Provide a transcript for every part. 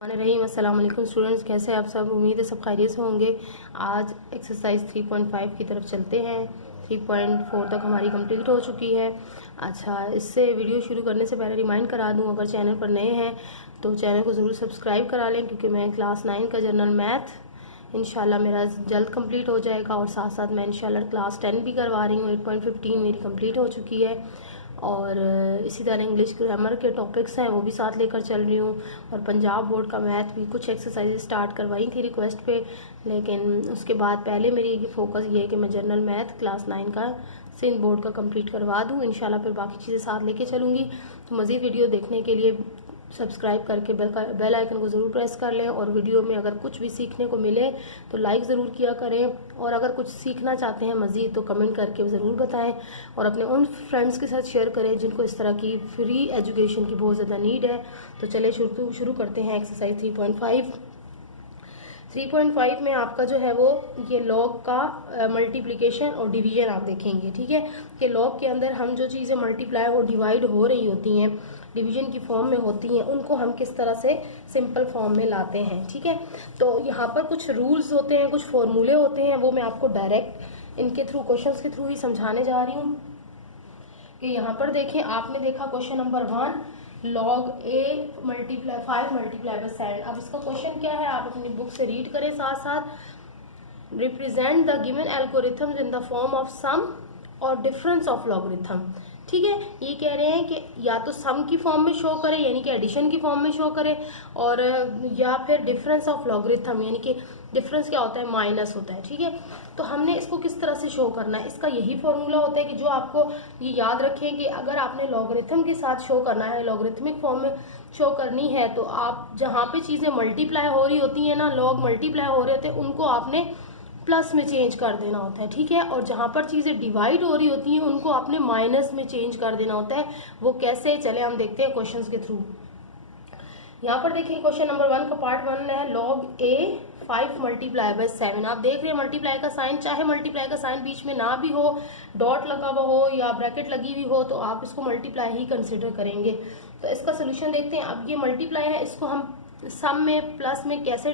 रहीम अस्सलाम वालेकुम स्टूडेंट्स, कैसे आप सब। उम्मीद है सब खैरियत से होंगे। आज एक्सरसाइज 3.5 की तरफ चलते हैं। 3.4 तक हमारी कंप्लीट हो चुकी है। अच्छा, इससे वीडियो शुरू करने से पहले रिमाइंड करा दूं, अगर चैनल पर नए हैं तो चैनल को ज़रूर सब्सक्राइब करा लें, क्योंकि मैं क्लास 9 का जनरल मैथ इंशाल्लाह मेरा जल्द कंप्लीट हो जाएगा। और साथ साथ मैं इंशाल्लाह क्लास 10 भी करवा रही हूँ। 8.15 मेरी कंप्लीट हो चुकी है। और इसी तरह इंग्लिश ग्रामर के टॉपिक्स हैं वो भी साथ लेकर चल रही हूँ। और पंजाब बोर्ड का मैथ भी कुछ एक्सरसाइजेज स्टार्ट करवाई थी रिक्वेस्ट पे, लेकिन उसके बाद पहले मेरी फोकस ये है कि मैं जनरल मैथ क्लास 9 का सिंध बोर्ड का कंप्लीट करवा दूँ इंशाल्लाह। फिर बाकी चीज़ें साथ लेके चलूँगी। तो मज़ीद वीडियो देखने के लिए सब्सक्राइब करके बेल आइकन को ज़रूर प्रेस कर लें। और वीडियो में अगर कुछ भी सीखने को मिले तो लाइक ज़रूर किया करें। और अगर कुछ सीखना चाहते हैं मज़ीद तो कमेंट करके ज़रूर बताएं। और अपने उन फ्रेंड्स के साथ शेयर करें जिनको इस तरह की फ्री एजुकेशन की बहुत ज़्यादा नीड है। तो चले शुरू करते हैं एक्सरसाइज 3.5। 3.5 में आपका जो है वो ये लॉग का मल्टीप्लिकेशन और डिवीजन आप देखेंगे। ठीक है, कि लॉग के अंदर हम जो चीज़ें मल्टीप्लाई और डिवाइड हो रही होती हैं, डिवीजन की फॉर्म में होती हैं, उनको हम किस तरह से सिंपल फॉर्म में लाते हैं। ठीक है, तो यहाँ पर कुछ रूल्स होते हैं, कुछ फॉर्मूले होते हैं, वो मैं आपको डायरेक्ट इनके थ्रू, क्वेश्चंस के थ्रू ही समझाने जा रही हूँ। कि यहाँ पर देखें, आपने देखा question number 1 log a multiply 5 multiply by 7। अब इसका क्वेश्चन क्या है आप अपनी बुक से रीड करें साथ साथ। Represent the given algorithm in the form of sum और डिफरेंस ऑफ लॉगरिथम। ठीक है, ये कह रहे हैं कि या तो सम की फॉर्म में शो करे यानी कि एडिशन की फॉर्म में शो करे, और या फिर डिफरेंस ऑफ लॉगरिथम यानी कि डिफरेंस क्या होता है, माइनस होता है। ठीक है, तो हमने इसको किस तरह से शो करना है, इसका यही फॉर्मूला होता है कि जो आपको ये याद रखें कि अगर आपने लॉगरिथम के साथ शो करना है, लॉगरिथमिक फॉर्म में शो करनी है, तो आप जहाँ पे चीज़ें मल्टीप्लाई हो रही होती हैं ना, लॉग मल्टीप्लाई हो रहे होते हैं, उनको आपने प्लस में चेंज कर देना होता है। ठीक है, और जहां पर चीजें डिवाइड हो रही होती हैं उनको आपने माइनस में चेंज कर देना होता है। वो कैसे, चले हम देखते हैं क्वेश्चंस के थ्रू। यहाँ पर देखिए क्वेश्चन नंबर 1 का पार्ट 1 है log a 5 मल्टीप्लाई बाय 7। आप देख रहे हैं मल्टीप्लाई का साइन, चाहे मल्टीप्लाई का साइन बीच में ना भी हो, डॉट लगा हुआ हो या ब्रैकेट लगी हुई हो, तो आप इसको मल्टीप्लाई ही कंसिडर करेंगे। तो इसका सोल्यूशन देखते हैं। अब ये मल्टीप्लाई है, इसको हम सम में प्लस में कैसे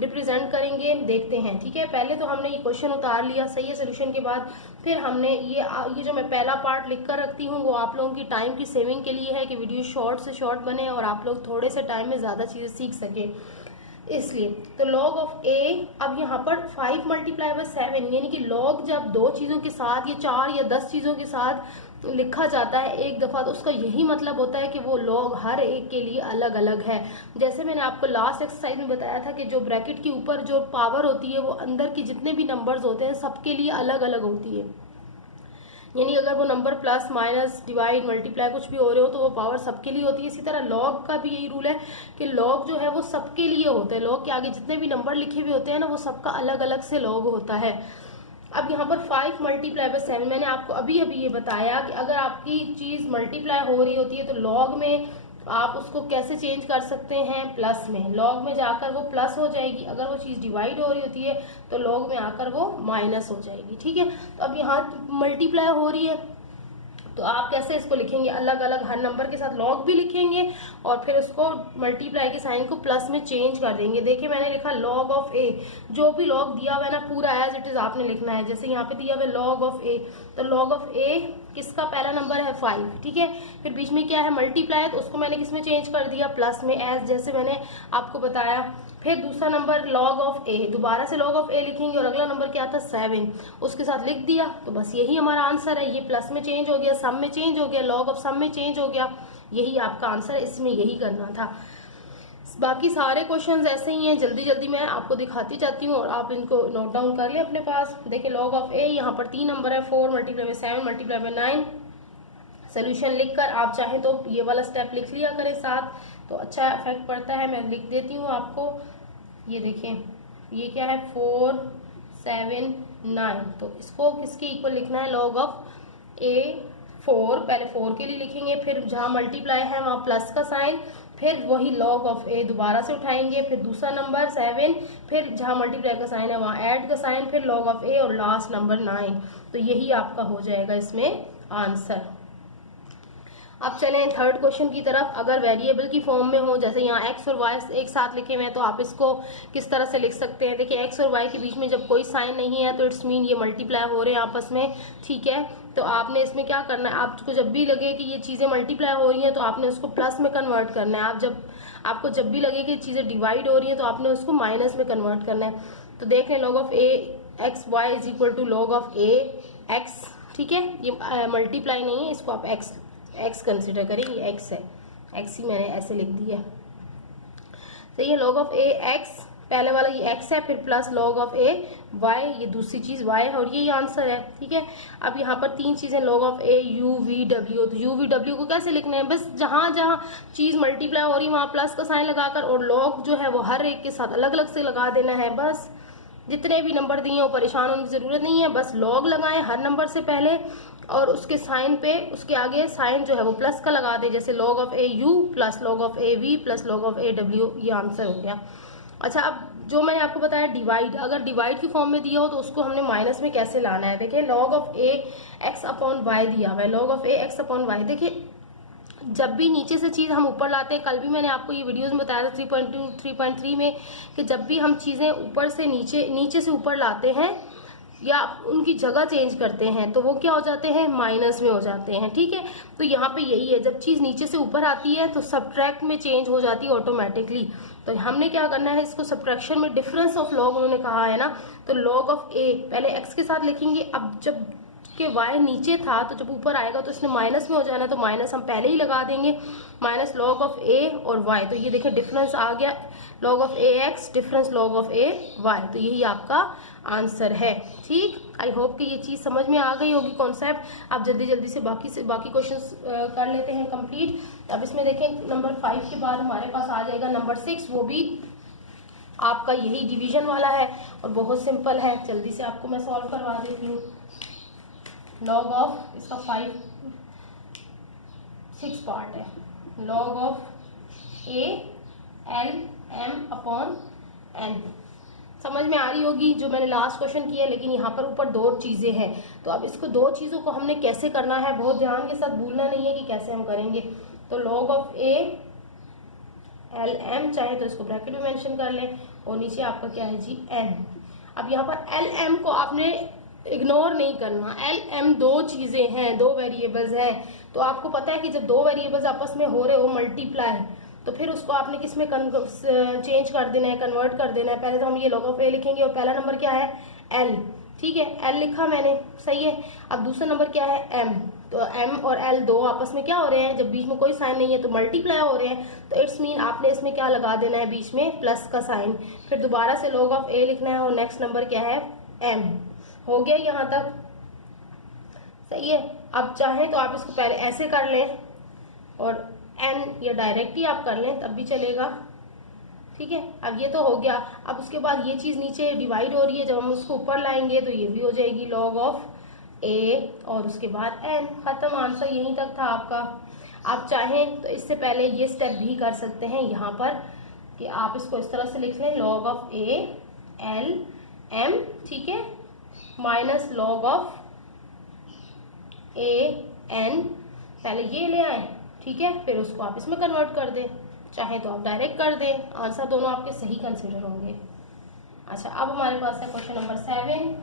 रिप्रेजेंट करेंगे देखते हैं। ठीक है, पहले तो हमने ये क्वेश्चन उतार लिया, सही है, सोल्यूशन के बाद फिर हमने ये जो मैं पहला पार्ट लिख कर रखती हूँ वो आप लोगों की टाइम की सेविंग के लिए है कि वीडियो शॉर्ट से शॉर्ट बने और आप लोग थोड़े से टाइम में ज़्यादा चीज़ें सीख सके, इसलिए। तो log ऑफ a, अब यहाँ पर 5 मल्टीप्लाई बाय 7 यानी कि log जब दो चीज़ों के साथ या 4 या 10 चीज़ों के साथ लिखा जाता है एक दफ़ा, तो उसका यही मतलब होता है कि वो log हर एक के लिए अलग अलग है। जैसे मैंने आपको लास्ट एक्सरसाइज में बताया था कि जो ब्रैकेट के ऊपर जो पावर होती है वो अंदर की जितने भी नंबर्स होते हैं सबके लिए अलग अलग होती है। यानी अगर वो number plus minus divide multiply कुछ भी हो रहे हो तो वो पावर सबके लिए होती है। इसी तरह लॉग का भी यही रूल है कि लॉग जो है वो सबके लिए होता है। लॉग के आगे जितने भी नंबर लिखे हुए होते हैं ना, वो सबका अलग अलग से लॉग होता है। अब यहाँ पर 5 मल्टीप्लाई बाय 7, मैंने आपको अभी अभी ये बताया कि अगर आपकी चीज मल्टीप्लाई हो रही होती है तो लॉग में आप उसको कैसे चेंज कर सकते हैं, प्लस में। लॉग में जाकर वो प्लस हो जाएगी, अगर वो चीज डिवाइड हो रही होती है तो लॉग में आकर वो माइनस हो जाएगी। ठीक है, तो अब यहाँ मल्टीप्लाई हो रही है तो आप कैसे इसको लिखेंगे, अलग अलग हर नंबर के साथ लॉग भी लिखेंगे और फिर उसको मल्टीप्लाई के साइन को प्लस में चेंज कर देंगे। देखिए मैंने लिखा log ऑफ a, जो भी लॉग दिया हुआ है ना पूरा एज इट इज आपने लिखना है। जैसे यहाँ पे दिया हुआ है log ऑफ a, तो log ऑफ a किसका पहला नंबर है 5। ठीक है, फिर बीच में क्या है मल्टीप्लाई, तो उसको मैंने किसमें चेंज कर दिया, प्लस में, एज जैसे मैंने आपको बताया। फिर दूसरा नंबर log ऑफ a, दोबारा से log ऑफ a लिखेंगे और अगला नंबर क्या था 7, उसके साथ लिख दिया। तो बस यही हमारा आंसर है। ये प्लस में चेंज हो गया, सम में चेंज हो गया, log ऑफ सम में चेंज हो गया, यही आपका आंसर है। इसमें यही करना था। बाकी सारे क्वेश्चंस ऐसे ही हैं, जल्दी जल्दी मैं आपको दिखाती जाती हूँ और आप इनको नोट डाउन कर लें अपने पास। देखिए log ऑफ a यहाँ पर 3 नंबर है, 4 multiply by 7 multiply by 9। Solution लिखकर आप चाहें तो ये वाला स्टेप लिख लिया करें साथ, तो अच्छा इफेक्ट पड़ता है। मैं लिख देती हूँ आपको। ये देखें, ये क्या है 4 7 9, तो इसको किसके इक्वल लिखना है, log ऑफ a 4, पहले 4 के लिए लिखेंगे, फिर जहाँ मल्टीप्लाई है वहाँ प्लस का साइन, फिर वही log ऑफ a दोबारा से उठाएंगे, फिर दूसरा नंबर 7, फिर जहाँ मल्टीप्लाई का साइन है वहाँ ऐड का साइन, फिर log ऑफ a और लास्ट नंबर 9। तो यही आपका हो जाएगा इसमें आंसर। अब चलें थर्ड क्वेश्चन की तरफ। अगर वेरिएबल की फॉर्म में हो, जैसे यहाँ एक्स और वाई एक साथ लिखे हुए हैं, तो आप इसको किस तरह से लिख सकते हैं। देखिए एक्स और वाई के बीच में जब कोई साइन नहीं है तो इट्स मीन ये मल्टीप्लाई हो रहे हैं आपस में, ठीक है। तो आपने इसमें क्या करना है, आपको जब भी लगे कि ये चीज़ें मल्टीप्लाई हो रही हैं तो आपने उसको प्लस में कन्वर्ट करना है। आपको जब भी लगे कि चीज़ें डिवाइड हो रही हैं तो आपने उसको माइनस में कन्वर्ट करना है। तो देख लें log of a x y is equal to log of a x, ठीक है। ये मल्टीप्लाई नहीं है, इसको आप एक्स कंसिडर करें, ये एक्स है, एक्स ही मैंने ऐसे लिख दिया। तो ये लॉग ऑफ ए एक्स, पहले वाला ये एक्स है, फिर plus log of a y, ये दूसरी चीज वाई है, और ये आंसर है, ठीक है। अब यहाँ पर तीन चीजें log of a u V W, तो यू वी डब्ल्यू को कैसे लिखना है, बस जहां जहां चीज मल्टीप्लाई हो रही है वहां प्लस का साइन लगाकर, और लॉग जो है वो हर एक के साथ अलग अलग से लगा देना है। बस जितने भी नंबर दिए हो परेशान होने की जरूरत नहीं है, बस लॉग लगाएं हर नंबर से पहले, और उसके साइन पे उसके आगे साइन जो है वो प्लस का लगा दे, जैसे log of a you plus log of A V plus log of A W, ये आंसर हो गया। अच्छा, अब जो मैंने आपको बताया डिवाइड, अगर डिवाइड की फॉर्म में दिया हो तो उसको हमने माइनस में कैसे लाना है। देखिए log of a x upon y दिया हुआ है, log of a x upon y. देखिए जब भी नीचे से चीज हम ऊपर लाते हैं, कल भी मैंने आपको ये वीडियोस में बताया था 3.2 3.3 में, कि जब भी हम चीजें ऊपर से नीचे से ऊपर लाते हैं या उनकी जगह चेंज करते हैं तो वो क्या हो जाते हैं, माइनस में हो जाते हैं, ठीक है। तो यहाँ पे यही है, जब चीज नीचे से ऊपर आती है तो सब्ट्रैक्ट में चेंज हो जाती है ऑटोमेटिकली। तो हमने क्या करना है, इसको सब्ट्रैक्शन में डिफरेंस ऑफ लॉग उन्होंने कहा है ना, तो लॉग ऑफ ए पहले एक्स के साथ लिखेंगे, अब जब कि y नीचे था तो जब ऊपर आएगा तो इसने माइनस में हो जाना, तो माइनस हम पहले ही लगा देंगे, माइनस लॉग ऑफ a और y, तो ये देखिए डिफरेंस आ गया, log of a x difference log of a y, तो यही आपका आंसर है, ठीक। आई होप कि ये चीज समझ में आ गई होगी कॉन्सेप्ट। आप जल्दी जल्दी से बाकी क्वेश्चंस कर लेते हैं कंप्लीट। अब इसमें देखें नंबर 5 के बाद हमारे पास आ जाएगा नंबर 6, वो भी आपका यही डिवीजन वाला है और बहुत सिंपल है, जल्दी से आपको मैं सॉल्व करवा देती हूँ। लॉग ऑफ इसका 6 पार्ट है, log of a l m upon n, समझ में आ रही होगी जो मैंने लास्ट क्वेश्चन किया, लेकिन यहाँ पर ऊपर दो चीजें हैं। तो अब इसको दो चीजों को हमने कैसे करना है, बहुत ध्यान के साथ भूलना नहीं है कि कैसे हम करेंगे। तो log of a l m, चाहे तो इसको ब्रैकेट में मेंशन कर लें, और नीचे आपका क्या है जी एन। अब यहाँ पर एल एम को आपने इग्नोर नहीं करना, एल एम दो चीजें हैं, दो वेरिएबल्स हैं। तो आपको पता है कि जब दो वेरिएबल्स आपस में हो रहे हो मल्टीप्लाई, तो फिर उसको आपने किस में चेंज कर देना है, कन्वर्ट कर देना है। पहले तो हम ये लॉग ऑफ ए लिखेंगे, और पहला नंबर क्या है एल, ठीक है, एल लिखा मैंने, सही है। अब दूसरा नंबर क्या है एम, तो एम और एल दो आपस में क्या हो रहे हैं, जब बीच में कोई साइन नहीं है तो मल्टीप्लाई हो रहे हैं, तो इट्स मीन आपने इसमें क्या लगा देना है, बीच में प्लस का साइन, फिर दोबारा से लॉग ऑफ ए लिखना है, और नेक्स्ट नंबर क्या है एम। हो गया यहाँ तक, सही है। अब चाहें तो आप इसको पहले ऐसे कर लें और एन या डायरेक्ट ही आप कर लें तब भी चलेगा, ठीक है। अब ये तो हो गया। अब उसके बाद ये चीज नीचे डिवाइड हो रही है, जब हम उसको ऊपर लाएंगे तो ये भी हो जाएगी लॉग ऑफ ए और उसके बाद एन, खत्म, आंसर यहीं तक था आपका। आप चाहें तो इससे पहले ये स्टेप भी कर सकते हैं यहाँ पर, कि आप इसको इस तरह से लिख लें, log of a l m, ठीक है, minus log of a n, पहले ये ले आए, ठीक है, फिर उसको आप इसमें कन्वर्ट कर दें, चाहे तो आप डायरेक्ट कर दें, आंसर दोनों आपके सही कंसिडर होंगे। अच्छा, अब हमारे पास है क्वेश्चन नंबर 7।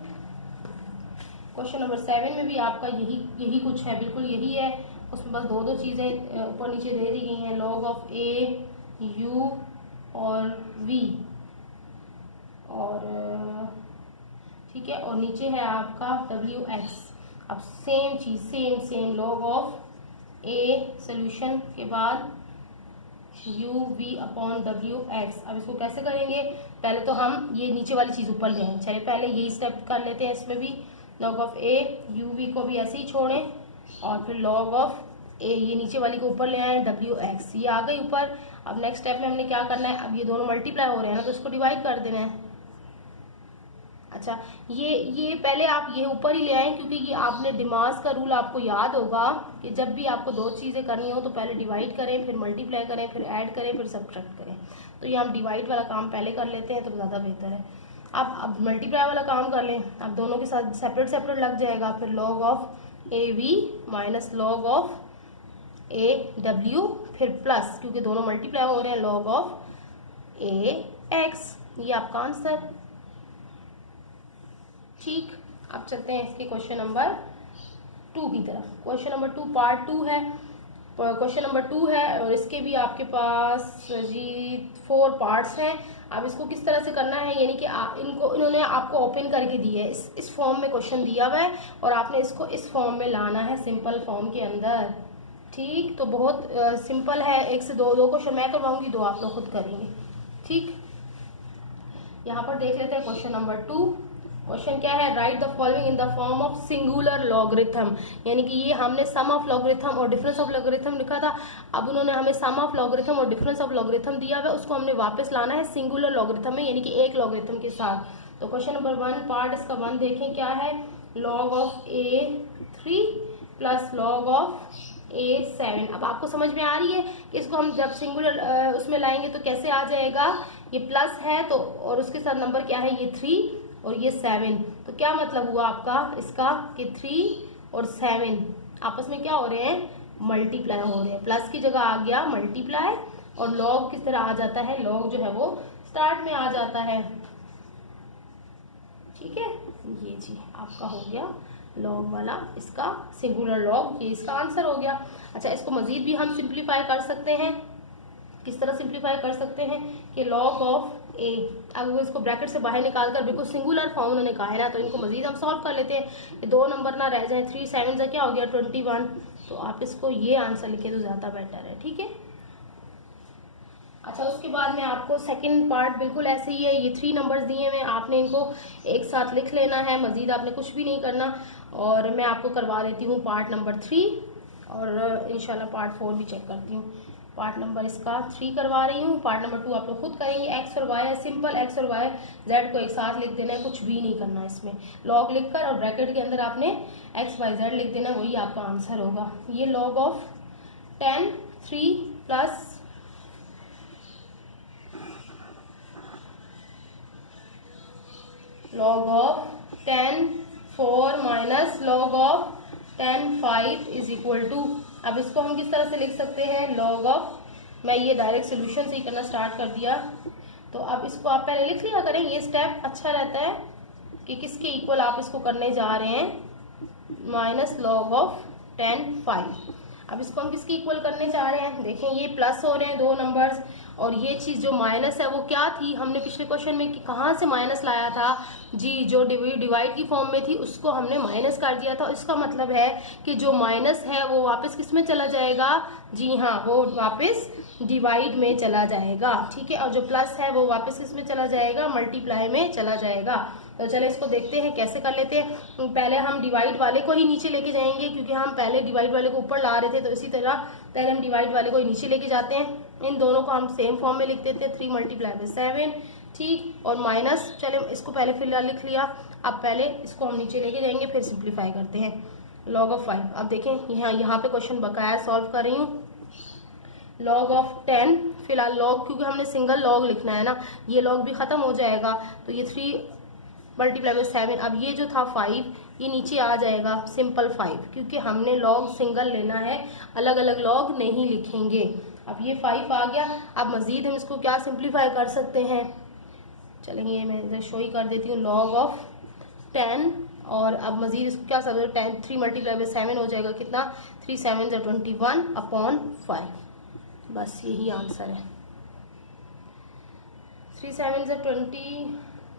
क्वेश्चन नंबर 7 में भी आपका यही कुछ है, बिल्कुल यही है, उसमें बस दो चीजें ऊपर नीचे दे दी गई हैं, लॉग ऑफ ए यू और वी, और ठीक है, और नीचे है आपका डब्ल्यू एक्स। अब सेम चीज, same log of a solution के बाद यू वी अपॉन डब्ल्यू एक्स। अब इसको कैसे करेंगे, पहले तो हम ये नीचे वाली चीज ऊपर ले आए, चलिए पहले यही स्टेप कर लेते हैं। इसमें भी log of a u v को भी ऐसे ही छोड़ें, और फिर लॉग ऑफ ए, ये नीचे वाली को ऊपर ले आए, डब्ल्यू एक्स, ये आ गई ऊपर। अब नेक्स्ट स्टेप में हमने क्या करना है, अब ये दोनों मल्टीप्लाई हो रहे हैं ना, तो इसको डिवाइड कर देना है। अच्छा, ये पहले आप ये ऊपर ही ले आए, क्योंकि ये आपने दिमाग का रूल आपको याद होगा कि जब भी आपको दो चीजें करनी हो तो पहले डिवाइड करें, फिर मल्टीप्लाई करें, फिर ऐड करें, फिर सब्ट्रैक्ट करें। तो ये हम डिवाइड वाला काम पहले कर लेते हैं तो ज़्यादा बेहतर है। अब मल्टीप्लाई वाला काम कर लें, अब दोनों के साथ सेपरेट लग जाएगा, फिर log of A V minus log of A W फिर प्लस, क्योंकि दोनों मल्टीप्लाई हो रहे हैं, लॉग ऑफ ए एक्स। ये आपका आंसर। ठीक, अब चलते हैं इसके क्वेश्चन नंबर 2 की तरफ। क्वेश्चन नंबर 2 पार्ट 2 है, क्वेश्चन नंबर 2 है और इसके भी आपके पास जी 4 पार्ट्स हैं। अब इसको किस तरह से करना है, यानी कि इन्होंने आपको ओपन करके दिया है, इस फॉर्म में क्वेश्चन दिया हुआ है और आपने इसको इस फॉर्म में लाना है, सिंपल फॉर्म के अंदर। ठीक, तो बहुत सिंपल है। 1 से 2 क्वेश्चन मैं करवाऊंगी, 2 आप लोग खुद करेंगे। ठीक, यहाँ पर देख लेते हैं क्वेश्चन नंबर 2। क्वेश्चन क्या है, right the following in the form of singular logarithm, यानी कि ये हमने सम ऑफ लॉगरिथम और डिफरेंस ऑफ लॉगरिथम लिखा था, अब उन्होंने हमें सम ऑफ लॉगरिथम और डिफरेंस ऑफ लॉगरिथम दिया हुआ है, उसको हमने वापस लाना है सिंगुलर लॉगरिथम में, यानी कि एक लॉगरिथम के साथ। तो क्वेश्चन नंबर 1 पार्ट इसका 1 देखें क्या है, log of A3 plus log of A7। अब आपको समझ में आ रही है कि इसको हम जब सिंगुलर उसमें लाएंगे तो कैसे आ जाएगा, ये प्लस है तो और उसके साथ नंबर क्या है, ये 3 और ये 7, तो क्या मतलब हुआ आपका इसका कि 3 और 7 आपस में क्या हो रहे हैं, मल्टीप्लाई हो रहे हैं। प्लस की जगह आ गया मल्टीप्लाई और लॉग किस तरह आ जाता है, लॉग जो है वो स्टार्ट में आ जाता है। ठीक है, ये जी आपका हो गया लॉग वाला, इसका सिंगुलर लॉग, ये इसका आंसर हो गया। अच्छा, इसको मजीद भी हम सिंप्लीफाई कर सकते हैं। किस तरह सिंप्लीफाई कर सकते हैं कि लॉग ऑफ ए, अगर इसको ब्रैकेट से बाहर निकालकर बिल्कुल सिंगुलर फॉर्म उन्होंने कहा है ना, तो इनको मजीद हम सॉल्व कर लेते हैं कि 2 नंबर ना रह जाए। 3 7 से क्या हो गया 21, तो आप इसको ये आंसर लिखे तो ज्यादा बेटर है। ठीक है, अच्छा उसके बाद में आपको सेकंड पार्ट बिल्कुल ऐसे ही है, ये 3 नंबर्स दिए हुए, आपने इनको एक साथ लिख लेना है, मजीद आपने कुछ भी नहीं करना। और मैं आपको करवा देती हूँ पार्ट नंबर 3 और इंशाल्लाह पार्ट 4 भी चेक करती हूँ। पार्ट नंबर इसका 3 करवा रही हूँ, पार्ट नंबर 2 आप लोग खुद करेंगे। एक्स और वाई है, सिंपल एक्स और वाई जेड को एक साथ लिख देना है, कुछ भी नहीं करना है इसमें, लॉग लिखकर और ब्रैकेट के अंदर आपने एक्स वाई जेड लिख देना है, वही आपका आंसर होगा। ये log of 10 3 plus log of 10 4 minus log of 10 5 is equal to, अब इसको हम किस तरह से लिख सकते हैं, log of, मैं ये डायरेक्ट सोल्यूशन से ही करना स्टार्ट कर दिया, तो अब इसको आप पहले लिख लिया करें, ये स्टेप अच्छा रहता है कि किसके इक्वल आप इसको करने जा रहे हैं, माइनस log of 10 5। अब इसको हम किसके इक्वल करने जा रहे हैं, देखें ये प्लस हो रहे हैं 2 नंबर्स और ये चीज जो माइनस है वो क्या थी, हमने पिछले क्वेश्चन में कि कहाँ से माइनस लाया था जी, जो डिवाइड की फॉर्म में थी उसको हमने माइनस कर दिया था। इसका मतलब है कि जो माइनस है वो वापस किस में चला जाएगा, जी हाँ, वो वापस डिवाइड में चला जाएगा। ठीक है, और जो प्लस है वो वापस किस में चला जाएगा, मल्टीप्लाई में चला जाएगा। तो चले इसको देखते हैं कैसे कर लेते हैं। पहले हम डिवाइड वाले को ही नीचे लेके जाएंगे, क्योंकि हम पहले डिवाइड वाले को ऊपर ला रहे थे, तो इसी तरह पहले हम डिवाइड वाले को ही नीचे लेके जाते हैं। इन दोनों को हम सेम फॉर्म में लिख देते हैं, 3 मल्टीप्लाई बाय 7, ठीक, और माइनस, चले इसको पहले फिलहाल लिख लिया, अब पहले इसको हम नीचे लेके जाएंगे, फिर सिंप्लीफाई करते हैं। लॉग ऑफ 5, अब देखें यहाँ पे क्वेश्चन बकाया सॉल्व कर रही हूँ। लॉग ऑफ 10, फिलहाल लॉग क्योंकि हमने सिंगल लॉग लिखना है ना, ये लॉग भी खत्म हो जाएगा, तो ये 3 मल्टीप्लाई बाय 7, अब ये जो था 5 ये नीचे आ जाएगा सिंपल 5, क्योंकि हमने लॉग सिंगल लेना है, अलग अलग लॉग नहीं लिखेंगे। अब ये 5 आ गया, अब मजीद हम इसको क्या सिंप्लीफाई कर सकते हैं, चलेंगे मैं शो ही कर देती हूँ, लॉग ऑफ 10 और अब मजीद इसको क्या समझो, 10 3 मल्टीप्लाई बाय 7 हो जाएगा कितना, 3 7 21 अपॉन 5, बस यही आंसर है। 3 7 20,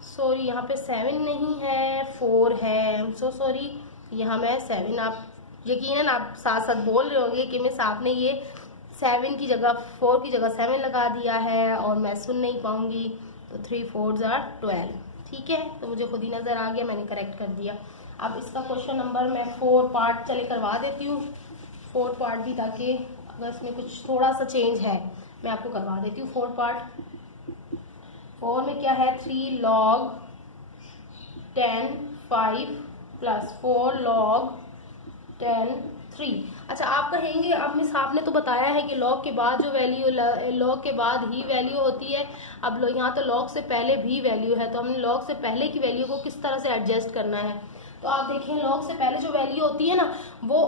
सॉरी यहाँ पे 7 नहीं है 4 है, सो सॉरी, यहाँ मैं 7, आप यकीनन आप साथ साथ बोल रहे होंगे कि मिस आपने ये 7 की जगह 4 की जगह 7 लगा दिया है और मैं सुन नहीं पाऊंगी, तो 3 4 12, ठीक है, तो मुझे खुद ही नज़र आ गया, मैंने करेक्ट कर दिया। अब इसका क्वेश्चन नंबर मैं 4 पार्ट चले करवा देती हूँ, 4 पार्ट भी, ताकि अगर इसमें कुछ थोड़ा सा चेंज है मैं आपको करवा देती हूँ। 4 पार्ट 4 में क्या है, 3 log 10 5 प्लस 4 log 10 3। अच्छा आप कहेंगे अब मिस आपने तो बताया है कि log के बाद जो वैल्यू, log के बाद ही वैल्यू होती है, अब यहाँ तो log से पहले भी वैल्यू है, तो हमने log से पहले की वैल्यू को किस तरह से एडजस्ट करना है। तो आप देखें log से पहले जो वैल्यू होती है ना, वो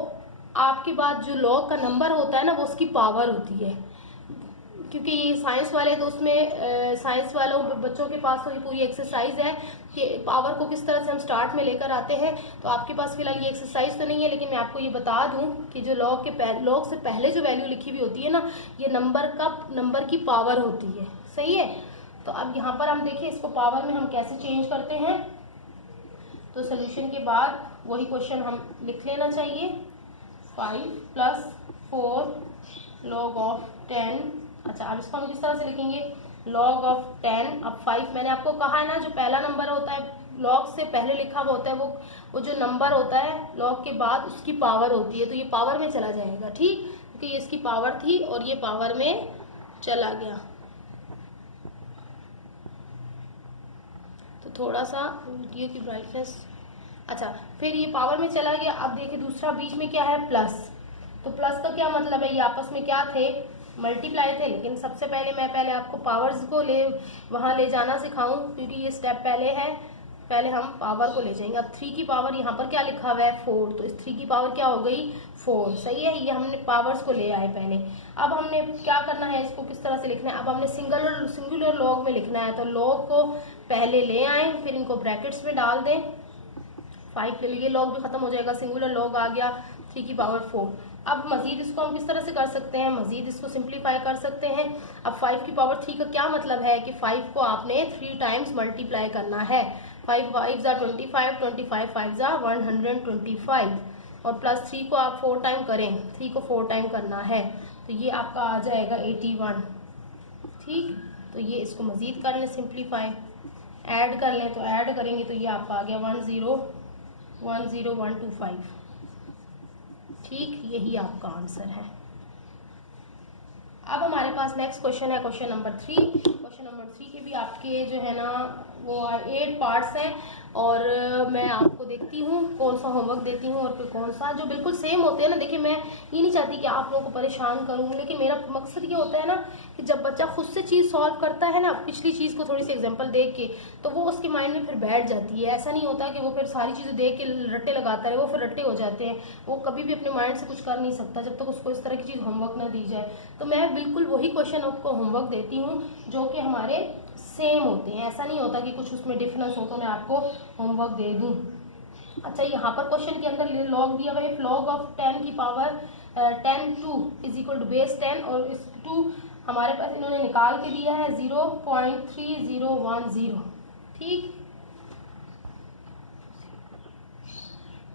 आपके बाद जो लॉग का नंबर होता है ना वो उसकी पावर होती है, क्योंकि ये साइंस वाले तो उसमें साइंस वालों बच्चों के पास तो ये पूरी एक्सरसाइज है कि पावर को किस तरह से हम स्टार्ट में लेकर आते हैं। तो आपके पास फिलहाल ये एक्सरसाइज तो नहीं है, लेकिन मैं आपको ये बता दूं कि जो लॉग से पहले जो वैल्यू लिखी हुई होती है ना, ये नंबर की पावर होती है। सही है। तो अब यहाँ पर हम देखिए इसको पावर में हम कैसे चेंज करते हैं। तो सोल्यूशन के बाद वही क्वेश्चन हम लिख लेना चाहिए। 5 + 4 log of 10। अच्छा, अब इसको हम किस तरह से लिखेंगे, log of 10। अब 5 मैंने आपको कहा है ना, जो पहला नंबर होता है log से पहले लिखा हुआ होता है वो जो नंबर होता है log के बाद उसकी पावर होती है, तो ये पावर में चला जाएगा। ठीक, क्योंकि ये इसकी पावर थी और ये पावर में चला गया। तो थोड़ा सा वीडियो की ब्राइटनेस, अच्छा फिर ये पावर में चला गया। अब देखिए दूसरा बीच में क्या है, प्लस। तो प्लस का क्या मतलब है, ये आपस में क्या थे, मल्टीप्लाई थे। लेकिन सबसे पहले आपको पावर्स को वहां ले जाना सिखाऊं, क्योंकि ये स्टेप पहले है, पहले हम पावर को ले जाएंगे। अब 3 की पावर यहाँ पर क्या लिखा हुआ है, 4, तो इस 3 की पावर क्या हो गई, 4। सही है, ये हमने पावर्स को ले आए पहले। अब हमने क्या करना है, इसको किस तरह से लिखना है, अब हमने सिंगुलर लॉग में लिखना है। तो लॉग को पहले ले आए, फिर इनको ब्रैकेट्स में डाल दें। 5 ले लिए, लॉग भी खत्म हो जाएगा, सिंगुलर लॉग आ गया, 3 की पावर 4। अब मजीद इसको हम किस तरह से कर सकते हैं, मजीद इसको सिंप्लीफाई कर सकते हैं। अब 5 की पावर 3 का क्या मतलब है कि 5 को आपने 3 टाइम्स मल्टीप्लाई करना है। 5 5 × 25, 25 5 × 125, और प्लस 3 को आप 4 टाइम करें, 3 को 4 टाइम करना है, तो ये आपका आ जाएगा 81। ठीक, तो ये इसको मजीद कर लें सिंप्लीफाई, ऐड कर लें, तो ऐड करेंगे तो ये आपका आ गया 1010125। ठीक, यही आपका आंसर है। अब हमारे पास नेक्स्ट क्वेश्चन है, क्वेश्चन नंबर 3। क्वेश्चन नंबर 3 के भी आपके जो है ना वो 8 पार्ट्स हैं, और मैं आपको देखती हूँ कौन सा होमवर्क देती हूँ और फिर कौन सा, जो बिल्कुल सेम होते हैं ना। देखिए मैं ये नहीं चाहती कि आप लोगों को परेशान करूँ, लेकिन मेरा मकसद ये होता है ना कि जब बच्चा खुद से चीज़ सॉल्व करता है ना, पिछली चीज़ को थोड़ी सी एग्जांपल देख के, तो वो उसके माइंड में फिर बैठ जाती है। ऐसा नहीं होता कि वो फिर सारी चीज़ें देख के रट्टे लगाता रहे, वो फिर रट्टे हो जाते हैं। वो कभी भी अपने माइंड से कुछ कर नहीं सकता जब तक उसको इस तरह की चीज़ होमवर्क ना दी जाए। तो मैं बिल्कुल वही क्वेश्चन आपको होमवर्क देती हूँ जो कि हमारे सेम होते हैं। ऐसा नहीं होता कि कुछ उसमें डिफरेंस हो तो मैं आपको होमवर्क दे दूँ। अच्छा, यहाँ पर क्वेश्चन के अंदर लॉग दिया हुआ है, लॉग ऑफ 10 की पावर 10 2 = बेस 10, और इस 2 हमारे पास इन्होंने निकाल के दिया है 0.3010। ठीक,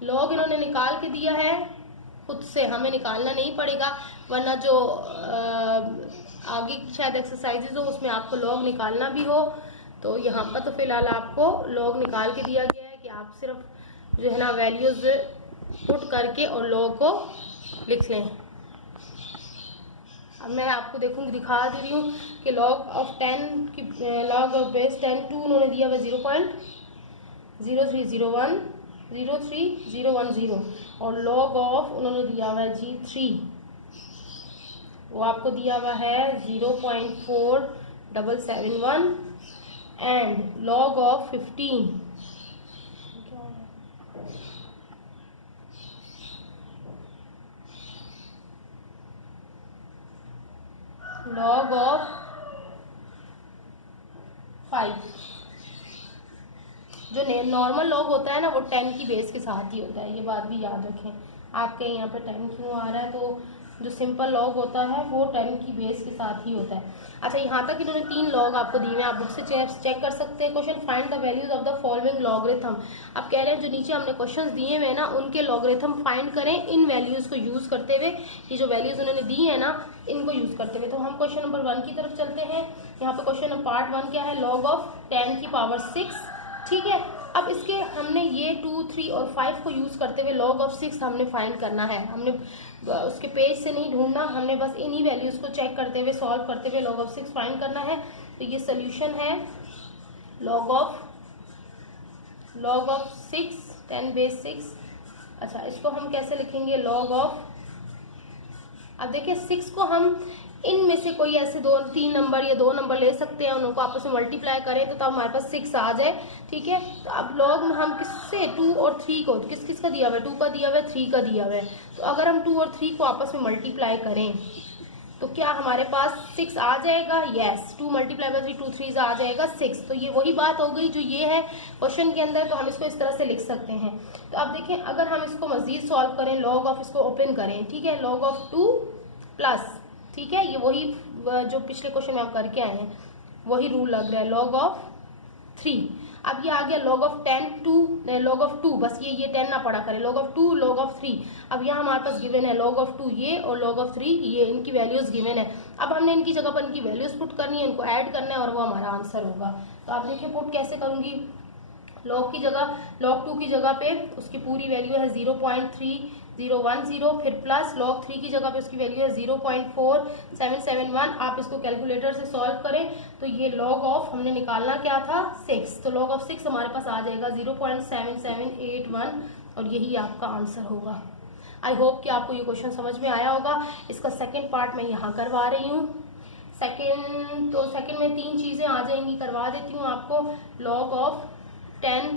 लॉग इन्होंने निकाल के दिया है खुद से, हमें निकालना नहीं पड़ेगा, वरना जो आगे शायद एक्सरसाइजेज हो उसमें आपको लॉग निकालना भी हो। तो यहाँ पर तो फिलहाल आपको लॉग निकाल के दिया गया है कि आप सिर्फ जो है ना वैल्यूज पुट करके और लॉग को लिख लें। अब मैं आपको दिखा दे रही हूँ कि लॉग ऑफ 10 की लॉग ऑफ बेस 10 2 उन्होंने दिया हुआ 0.03010, और लॉग ऑफ उन्होंने दिया हुआ है G3, वो आपको दिया हुआ है 0.4771, and log of 15 log of 5। जो नॉर्मल लॉग होता है ना वो 10 की बेस के साथ ही होता है, ये बात भी याद रखें। आपके यहाँ पे 10 क्यों आ रहा है, तो जो सिंपल लॉग होता है वो 10 की बेस के साथ ही होता है। अच्छा, यहाँ तक इन्होंने 3 लॉग आपको दिए हैं, आप बुक से चेक कर सकते हैं। Question, find the values of the following logarithm. अब कह रहे हैं जो नीचे हमने क्वेश्चंस दिए हुए हैं ना उनके लॉगरिथम फाइंड करें इन वैल्यूज को यूज करते हुए। ये जो वैल्यूज उन्होंने दी है ना इनको यूज करते हुए। तो हम क्वेश्चन नंबर 1 की तरफ चलते हैं। यहाँ पे क्वेश्चन पार्ट 1 क्या है, लॉग ऑफ 10 की पावर 6। ठीक है, अब इसके हमने ये 2 3 और 5 को यूज करते हुए लॉग ऑफ 6 हमने फाइंड करना है। हमने उसके पेज से नहीं ढूंढना, हमने बस इन्हीं वैल्यूज को चेक करते हुए सॉल्व करते हुए लॉग ऑफ 6 फाइंड करना है। तो ये सोल्यूशन है लॉग ऑफ 6 10 बेस 6। अच्छा, इसको हम कैसे लिखेंगे, लॉग ऑफ, अब देखिए 6 को हम इनमें से कोई ऐसे 2-3 नंबर या 2 नंबर ले सकते हैं, उनको आपस में मल्टीप्लाई करें तो तब हमारे पास 6 आ जाए। ठीक है, तो अब लॉग में हम किससे 2 और 3 को, किस किस का दिया हुआ है, 2 का दिया हुआ है, 3 का दिया हुआ है, तो अगर हम 2 और 3 को आपस में मल्टीप्लाई करें तो क्या हमारे पास 6 आ जाएगा? यस, 2 मल्टीप्लाई बाई 3, 2 3 आ जाएगा 6। तो ये वही बात हो गई जो ये है क्वेश्चन के अंदर, तो हम इसको इस तरह से लिख सकते हैं। तो अब देखें, अगर हम इसको मजीद सॉल्व करें, लॉग ऑफ, इसको ओपन करें, ठीक है, लॉग ऑफ 2 प्लस, ठीक है, ये वही जो पिछले क्वेश्चन में हम करके आए हैं वही रूल लग रहा है, लॉग ऑफ 3। अब ये आ गया log ऑफ 10 2, log ऑफ 2, बस ये 10 ना पढ़ा करें, log ऑफ 2 log ऑफ 3। अब यहाँ हमारे पास गिवन है log ऑफ 2 ये और log ऑफ 3 ये, इनकी वैल्यूज गिवन है। अब हमने इनकी जगह पर इनकी वैल्यूज पुट करनी है, इनको ऐड करना है और वो हमारा आंसर होगा। तो आप देखिए पुट कैसे करूंगी, log की जगह, log 2 की जगह पे उसकी पूरी वैल्यू है 0.3010, फिर प्लस log 3 की जगह पे उसकी वैल्यू है 0.4771। आप इसको कैलकुलेटर से सॉल्व करें तो ये log ऑफ हमने निकालना क्या था 6, तो log ऑफ 6 हमारे पास आ जाएगा 0.7781 और यही आपका आंसर होगा। आई होप कि आपको ये क्वेश्चन समझ में आया होगा। इसका सेकेंड पार्ट मैं यहाँ करवा रही हूँ। सेकेंड में 3 चीजें आ जाएंगी, करवा देती हूँ आपको। log ऑफ 10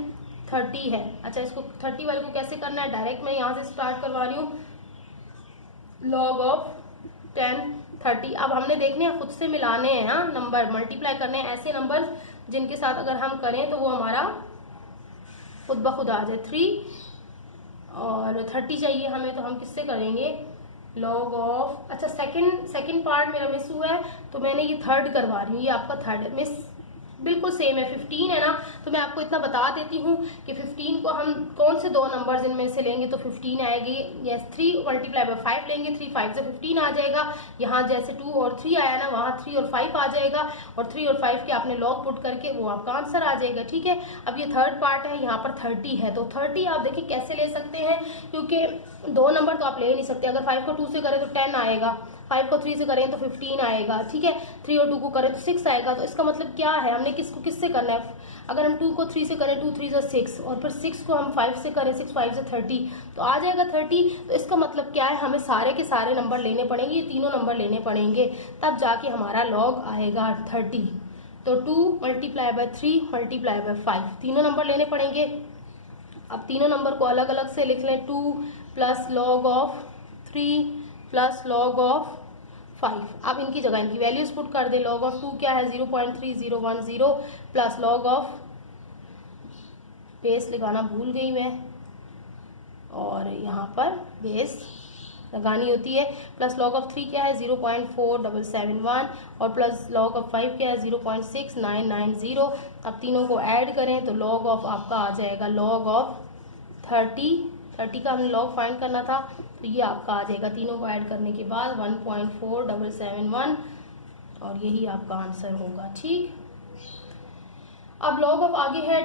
30 है। अच्छा, इसको 30 वाले को कैसे करना है, डायरेक्ट मैं यहाँ से स्टार्ट करवा रही हूँ। log ऑफ 10 30, अब हमने देखने हैं, खुद से मिलाने हैं, हाँ, नंबर मल्टीप्लाई करने हैं, ऐसे नंबर जिनके साथ अगर हम करें तो वो हमारा खुद ब खुद आ जाए। 3 और 30 चाहिए हमें, तो हम किससे करेंगे, log ऑफ, अच्छा सेकंड पार्ट मेरा मिस हुआ है तो मैंने ये थर्ड करवा रही हूँ, ये आपका थर्ड मिस बिल्कुल सेम है। 15 है ना, तो मैं आपको इतना बता देती हूँ कि 15 को हम कौन से 2 नंबर्स इनमें से लेंगे तो 15 आएगी। यस, 3 मल्टीप्लाई बाई 5 लेंगे, 3 5 से 15 आ जाएगा। यहाँ जैसे 2 और 3 आया ना, वहाँ 3 और 5 आ जाएगा और 3 और 5 के आपने लॉग पुट करके वो आपका आंसर आ जाएगा। ठीक है, अब ये थर्ड पार्ट है, यहाँ पर 30 है, तो 30 आप देखिए कैसे ले सकते हैं, क्योंकि 2 नंबर तो आप ले ही नहीं सकते। अगर 5 को 2 से करें तो 10 आएगा, 5 को 3 से करें तो 15 आएगा, ठीक है, 3 और 2 को करें तो 6 आएगा। तो इसका मतलब क्या है, हमने किसको किससे करना है, अगर हम 2 को 3 से करें 2 3 से 6 और फिर 6 को हम 5 से करें 6 5 से 30 तो आ जाएगा 30। तो इसका मतलब क्या है, हमें सारे के सारे नंबर लेने पड़ेंगे, ये तीनों नंबर लेने पड़ेंगे, तब जाके हमारा लॉग आएगा 30। तो 2 मल्टीप्लाई बाय 3 मल्टीप्लाई बाय 5, तीनों नंबर लेने पड़ेंगे। अब तीनों नंबर को अलग अलग से लिख लें, 2 plus log of 3 plus log of 5। अब इनकी जगह इनकी वैल्यूज पुट कर दे। लॉग ऑफ 2 क्या है 0.3010 प्लस लॉग ऑफ, बेस लगाना भूल गई मैं और यहाँ पर बेस लगानी होती है, प्लस लॉग ऑफ 3 क्या है 0.4771 और प्लस लॉग ऑफ 5 क्या है 0.6990। अब तीनों को ऐड करें तो लॉग ऑफ आपका आ जाएगा लॉग ऑफ 30 का हमने लॉग फाइंड करना था, तो ये आपका आ जाएगा तीनों को ऐड करने के बाद 1.4771 और यही आपका आंसर होगा। ठीक, अब लॉग ऑफ आगे है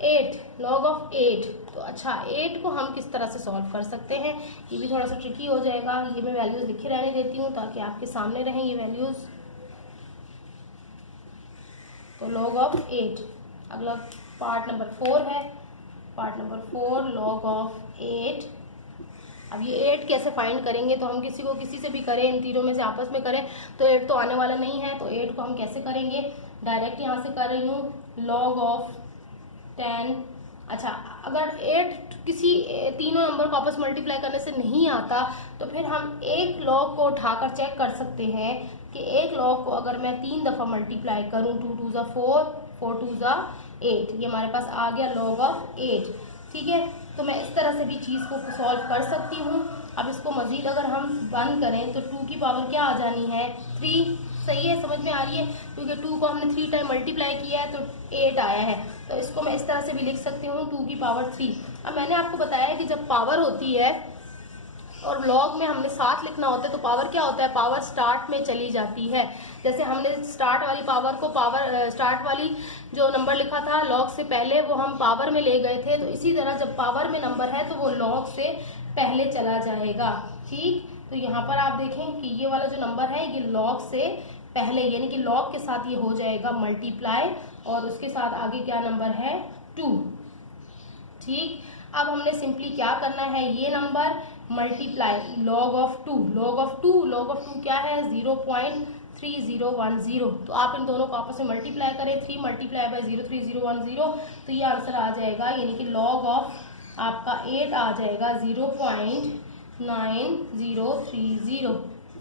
8 लॉग ऑफ 8। तो अच्छा, 8 को हम किस तरह से सॉल्व कर सकते हैं, ये भी थोड़ा सा ट्रिकी हो जाएगा। ये मैं वैल्यूज लिखे रहने देती हूँ ताकि आपके सामने रहें ये वैल्यूज। तो लॉग ऑफ 8, अगला पार्ट नंबर 4 है, पार्ट नंबर 4 लॉग ऑफ 8। अब ये 8 कैसे फाइंड करेंगे, तो हम किसी को किसी से भी करें, इन तीनों में से आपस में करें तो 8 तो आने वाला नहीं है, तो 8 को हम कैसे करेंगे, डायरेक्ट यहाँ से कर रही हूँ लॉग ऑफ 10। अच्छा, अगर 8 किसी तीनों नंबर को आपस मल्टीप्लाई करने से नहीं आता तो फिर हम एक लॉग को उठाकर चेक कर सकते हैं कि एक लॉग को अगर मैं 3 दफ़ा मल्टीप्लाई करूँ, 2 2 ज़ा 4 4 2 ज़ा 8, ये हमारे पास आ गया लॉग ऑफ 8। ठीक है, तो मैं इस तरह से भी चीज़ को सॉल्व कर सकती हूँ। अब इसको मज़ीद अगर हम बंद करें तो 2 की पावर क्या आ जानी है 3। सही है, समझ में आ रही है, क्योंकि 2 को हमने 3 टाइम मल्टीप्लाई किया है तो 8 आया है। तो इसको मैं इस तरह से भी लिख सकती हूँ 2 की पावर 3। अब मैंने आपको बताया है कि जब पावर होती है और लॉग में हमने साथ लिखना होता है तो पावर क्या होता है, पावर स्टार्ट में चली जाती है। जैसे हमने स्टार्ट वाली पावर को स्टार्ट वाली जो नंबर लिखा था लॉग से पहले वो हम पावर में ले गए थे, तो इसी तरह जब पावर में नंबर है तो वो लॉग से पहले चला जाएगा। ठीक, तो यहाँ पर आप देखें कि ये वाला जो नंबर है ये लॉग से पहले, यानी कि लॉग के साथ ये हो जाएगा मल्टीप्लाई और उसके साथ आगे क्या नंबर है 2। ठीक, अब हमने सिंपली क्या करना है, ये number multiply log of 2, log of 2 क्या है 0.3010। तो आप इन दोनों को आपस में मल्टीप्लाई करें, 3 मल्टीप्लाई बाय 03010, तो ये आंसर आ जाएगा, यानी कि log ऑफ आपका 8 आ जाएगा 0.9030।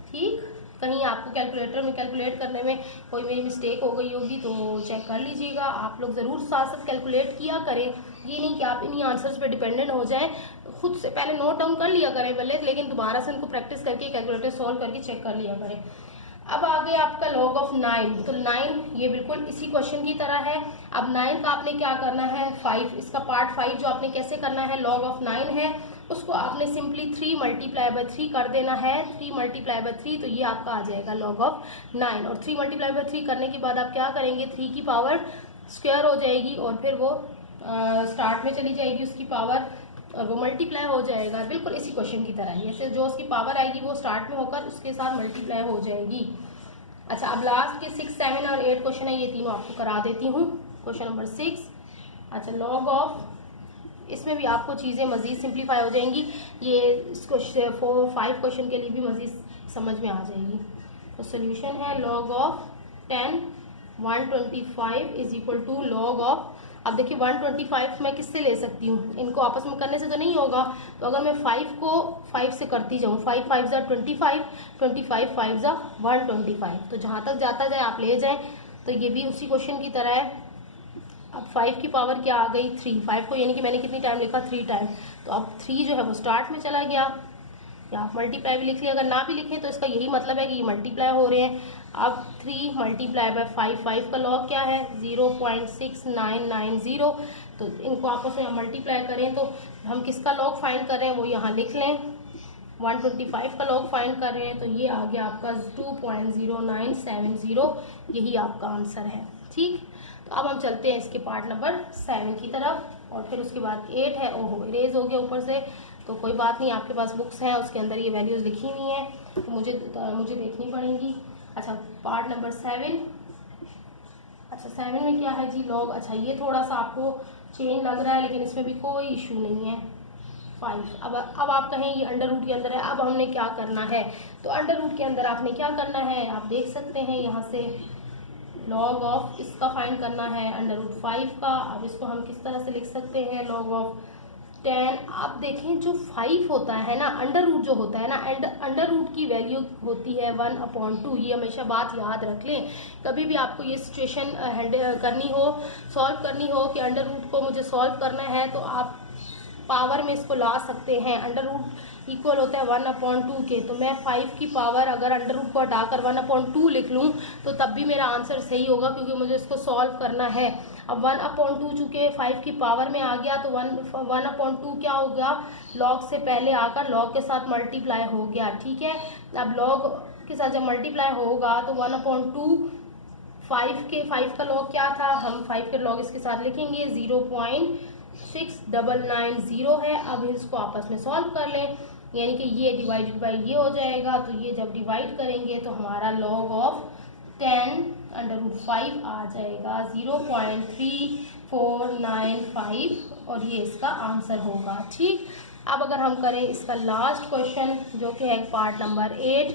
ठीक, कहीं आपको कैलकुलेटर में कैलकुलेट करने में कोई मेरी मिस्टेक हो गई होगी तो चेक कर लीजिएगा। आप लोग ज़रूर साथ साथ कैलकुलेट किया करें, ये नहीं कि आप इन्हीं आंसर्स पे डिपेंडेंट हो जाएं। खुद से पहले नोट डाउन कर लिया करें भले, लेकिन दोबारा से उनको प्रैक्टिस करके कैलकुलेटर सॉल्व करके चेक कर लिया करें। अब आगे आपका log ऑफ 9, तो 9 ये बिल्कुल इसी क्वेश्चन की तरह है। अब 9 का आपने क्या करना है 5, इसका पार्ट 5 जो आपने कैसे करना है, log ऑफ 9 है उसको आपने सिंपली 3 मल्टीप्लाई बाय 3 कर देना है, 3 मल्टीप्लाई बाय 3, तो ये आपका आ जाएगा log ऑफ 9। और 3 मल्टीप्लाई बाय 3 करने के बाद आप क्या करेंगे, 3 की पावर स्क्वायर हो जाएगी और फिर वो स्टार्ट में चली जाएगी उसकी पावर और वो मल्टीप्लाई हो जाएगा, बिल्कुल इसी क्वेश्चन की तरह। जैसे जो उसकी पावर आएगी वो स्टार्ट में होकर उसके साथ मल्टीप्लाई हो जाएगी। अच्छा, अब लास्ट के 6, 7 और 8 क्वेश्चन है, ये तीनों आपको करा देती हूँ। क्वेश्चन नंबर 6, अच्छा log ऑफ, इसमें भी आपको चीज़ें मज़ीद सिंप्लीफाई हो जाएंगी, ये इसको 4-5 क्वेश्चन के लिए भी मज़ीद समझ में आ जाएगी। तो सोल्यूशन है log of 10 125 is equal to log of, अब देखिए 125 मैं किससे ले सकती हूँ, इनको आपस में करने से तो नहीं होगा, तो अगर मैं 5 को 5 से करती जाऊँ, 5 5 ज़ा 25, 25 5 ज़ा 125, तो जहाँ तक जाता जाए आप ले जाएं। तो ये भी उसी क्वेश्चन की तरह है। अब 5 की पावर क्या आ गई 3, 5 को यानी कि मैंने कितनी टाइम लिखा 3 टाइम, तो अब 3 जो है वो स्टार्ट में चला गया, या आप मल्टीप्लाई भी लिख लिया, अगर ना भी लिखें तो इसका यही मतलब है कि ये मल्टीप्लाई हो रहे हैं। अब 3 मल्टीप्लाई बाय 5, 5 का लॉग क्या है 0.6990, तो इनको आपस में मल्टीप्लाई करें तो हम किसका लॉग फाइंड कर रहे हैं वो यहाँ लिख लें, 125 का लॉग फाइंड कर रहे हैं, तो ये आ गया आपका 2.0970, यही आपका आंसर है। ठीक, तो अब हम चलते हैं इसके पार्ट नंबर 7 की तरफ, और फिर उसके बाद 8 है, ओहो इरेज हो गया ऊपर से, तो कोई बात नहीं, आपके पास बुक्स हैं उसके अंदर ये वैल्यूज़ लिखी हुई हैं, तो मुझे देखनी पड़ेंगी। अच्छा, पार्ट नंबर 7, अच्छा 7 में क्या है जी लॉग, अच्छा ये थोड़ा सा आपको चेंज लग रहा है लेकिन इसमें भी कोई इशू नहीं है। 5, अब आप कहें ये अंडर रूट के अंदर है, अब हमने क्या करना है, तो अंडर रूट के अंदर आपने क्या करना है, आप देख सकते हैं यहाँ से log ऑफ इसका फाइंड करना है अंडर रूट 5 का। अब इसको हम किस तरह से लिख सकते हैं, log ऑफ 10, आप देखें जो 5 होता है ना, अंडर रूट जो होता है ना, अंडर रूट की वैल्यू होती है 1/2, ये हमेशा बात याद रख लें। कभी भी आपको ये सिचुएशन करनी हो, सॉल्व करनी हो कि अंडर रूट को मुझे सॉल्व करना है, तो आप पावर में इसको ला सकते हैं। अंडर रूट इक्वल होता है 1/2 के, तो मैं 5 की पावर अगर अंडर रूट को हटाकर 1/2 लिख लूँ तो तब भी मेरा आंसर सही होगा, क्योंकि मुझे इसको सॉल्व करना है। अब 1/2 चूँकि 5 की पावर में आ गया, तो 1/2 क्या हो गया, लॉग से पहले आकर लॉग के साथ मल्टीप्लाई हो गया। ठीक है, अब लॉग के साथ जब मल्टीप्लाई होगा तो 1/2 5 का लॉग क्या था, हम 5 के लॉग इसके साथ लिखेंगे 0.6990 है। अब इसको आपस में सॉल्व कर लें, यानी कि ये डिवाइडेड बाई ये हो जाएगा, तो ये जब डिवाइड करेंगे तो हमारा log ऑफ 10 अंडर रूट 5 आ जाएगा 0.3495, और ये इसका आंसर होगा। ठीक, अब अगर हम करें इसका लास्ट क्वेश्चन जो कि है पार्ट नंबर 8,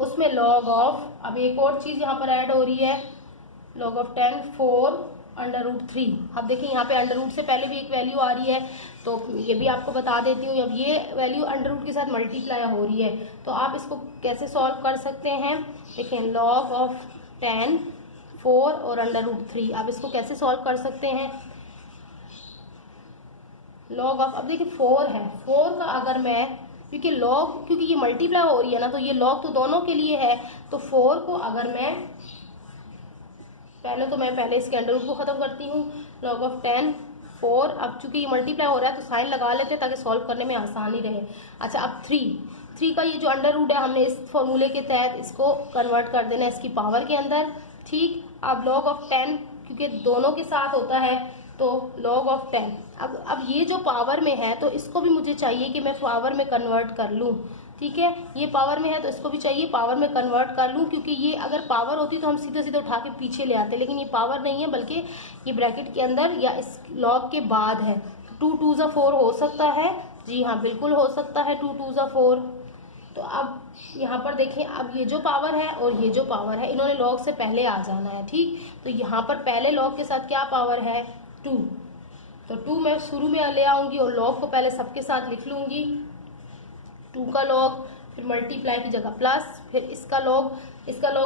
उसमें log ऑफ, अब एक और चीज़ यहाँ पर ऐड हो रही है, log ऑफ 10 4 अंडर रूट 3। अब देखिए यहाँ पे अंडर रूट से पहले भी एक वैल्यू आ रही है, तो ये भी आपको बता देती हूँ। अब ये वैल्यू अंडर रूट के साथ मल्टीप्लाई हो रही है, तो आप इसको कैसे सॉल्व कर सकते हैं, देखिए log ऑफ 10 4 और अंडर रूट 3, आप इसको कैसे सॉल्व कर सकते हैं, log ऑफ, अब देखिए 4 है, 4 का अगर मैं, क्योंकि ये मल्टीप्लाई हो रही है ना, तो ये log तो दोनों के लिए है, तो 4 को अगर मैं पहले इसके अंडर रूट को खत्म करती हूँ, log ऑफ 10 4, अब चूंकि ये मल्टीप्लाई हो रहा है तो साइन लगा लेते हैं ताकि सॉल्व करने में आसानी रहे। अच्छा, अब 3 का ये जो अंडर रूट है हमने इस फॉर्मूले के तहत इसको कन्वर्ट कर देना है इसकी पावर के अंदर। ठीक, अब log ऑफ 10 क्योंकि दोनों के साथ होता है, तो log ऑफ 10, अब ये जो पावर में है तो इसको भी मुझे चाहिए कि मैं पावर में कन्वर्ट कर लूँ। ठीक है, ये पावर में है तो इसको भी चाहिए पावर में कन्वर्ट कर लूँ, क्योंकि ये अगर पावर होती तो हम सीधे सीधे उठा के पीछे ले आते, लेकिन ये पावर नहीं है बल्कि ये ब्रैकेट के अंदर या इस लॉग के बाद है। 2 2 ज़ा 4 हो सकता है, जी हाँ, बिल्कुल हो सकता है, 2 2 ज़ा 4। तो अब यहाँ पर देखें, अब ये जो पावर है और ये जो पावर है, इन्होंने लॉग से पहले आ जाना है, ठीक। तो यहाँ पर पहले लॉग के साथ क्या पावर है, 2। तो 2 मैं शुरू में ले आऊंगी और लॉग को पहले सबके साथ लिख लूंगी, 2 का लॉग, फिर मल्टीप्लाई की जगह प्लस, फिर इसका लॉग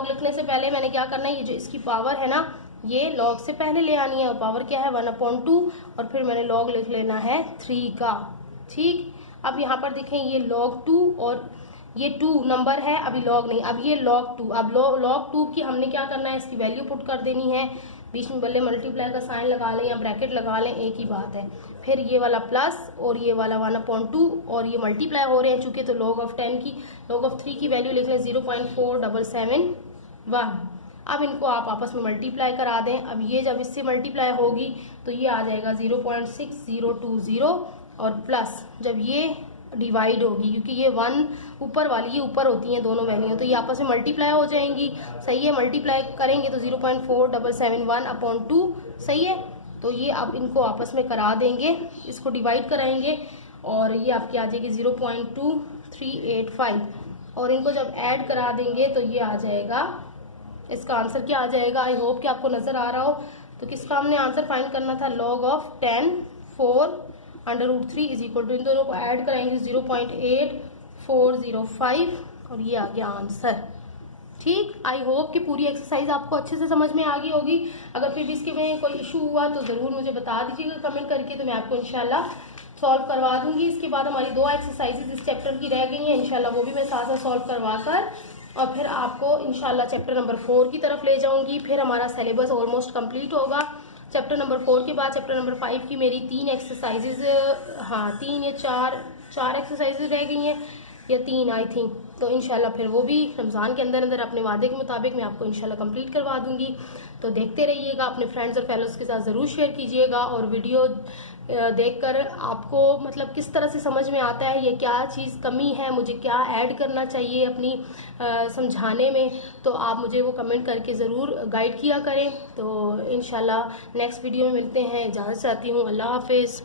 लिखने से पहले मैंने क्या करना है, ये जो इसकी पावर है ना, ये लॉग से पहले ले आनी है, और पावर क्या है 1/2, और फिर मैंने लॉग लिख लेना है 3 का, ठीक। अब यहाँ पर देखें, ये log 2 और ये 2 नंबर है, अभी log नहीं, अब ये log 2। अब log 2 की हमने क्या करना है, इसकी वैल्यू पुट कर देनी है, बीच में भले मल्टीप्लाई का साइन लगा लें या ब्रैकेट लगा लें, एक ही बात है। फिर ये वाला प्लस और ये वाला 1/2, और ये मल्टीप्लाई हो रहे हैं चूंकि, तो log of 3 की वैल्यू लिख लें 0.4771। अब इनको आप आपस में मल्टीप्लाई करा दें। अब ये जब इससे मल्टीप्लाई होगी तो ये आ जाएगा 0.6020, और प्लस जब ये डिवाइड होगी, क्योंकि ये 1 ऊपर वाली ये ऊपर होती हैं दोनों वैल्यू, तो ये आपस में मल्टीप्लाई हो जाएंगी, सही है। मल्टीप्लाई करेंगे तो 0.4771/2, सही है। तो ये आप इनको आपस में करा देंगे, इसको डिवाइड कराएंगे, और ये आपकी आ जाएगी 0.2385, और इनको जब ऐड करा देंगे तो ये आ जाएगा, इसका आंसर क्या आ जाएगा। आई होप कि आपको नजर आ रहा हो। तो किसका हमने आंसर फाइंड करना था, log of 10 4/√3 is equal to, इन दोनों को ऐड कराएंगे 0.8405, और ये आ गया आंसर, ठीक। आई होप कि पूरी एक्सरसाइज आपको अच्छे से समझ में आ गई होगी। अगर फिर भी इसके में कोई इशू हुआ तो ज़रूर मुझे बता दीजिएगा कमेंट करके, तो मैं आपको इंशाल्लाह सॉल्व करवा दूंगी। इसके बाद हमारी 2 एक्सरसाइजेज इस चैप्टर की रह गई हैं, इंशाल्लाह वो भी मैं साथ साथ सॉल्व करवा कर और फिर आपको इंशाल्लाह चैप्टर नंबर 4 की तरफ ले जाऊंगी। फिर हमारा सिलेबस ऑलमोस्ट कंप्लीट होगा। चैप्टर नंबर 4 के बाद चैप्टर नंबर 5 की मेरी 3 एक्सरसाइजेज, हाँ 3 या 4 एक्सरसाइजेज रह गई हैं, या 3 आई थिंक। तो इंशाल्लाह फिर वो भी रमज़ान के अंदर अंदर अपने वादे के मुताबिक मैं आपको इंशाल्लाह कंप्लीट करवा दूंगी। तो देखते रहिएगा, अपने फ्रेंड्स और फेलोज के साथ ज़रूर शेयर कीजिएगा, और वीडियो देखकर आपको मतलब किस तरह से समझ में आता है, ये क्या चीज़ कमी है, मुझे क्या ऐड करना चाहिए अपनी समझाने में, तो आप मुझे वो कमेंट करके ज़रूर गाइड किया करें। तो इंशाल्लाह नेक्स्ट वीडियो में मिलते हैं, इजाज़त चाहती हूँ, अल्लाह हाफिज़।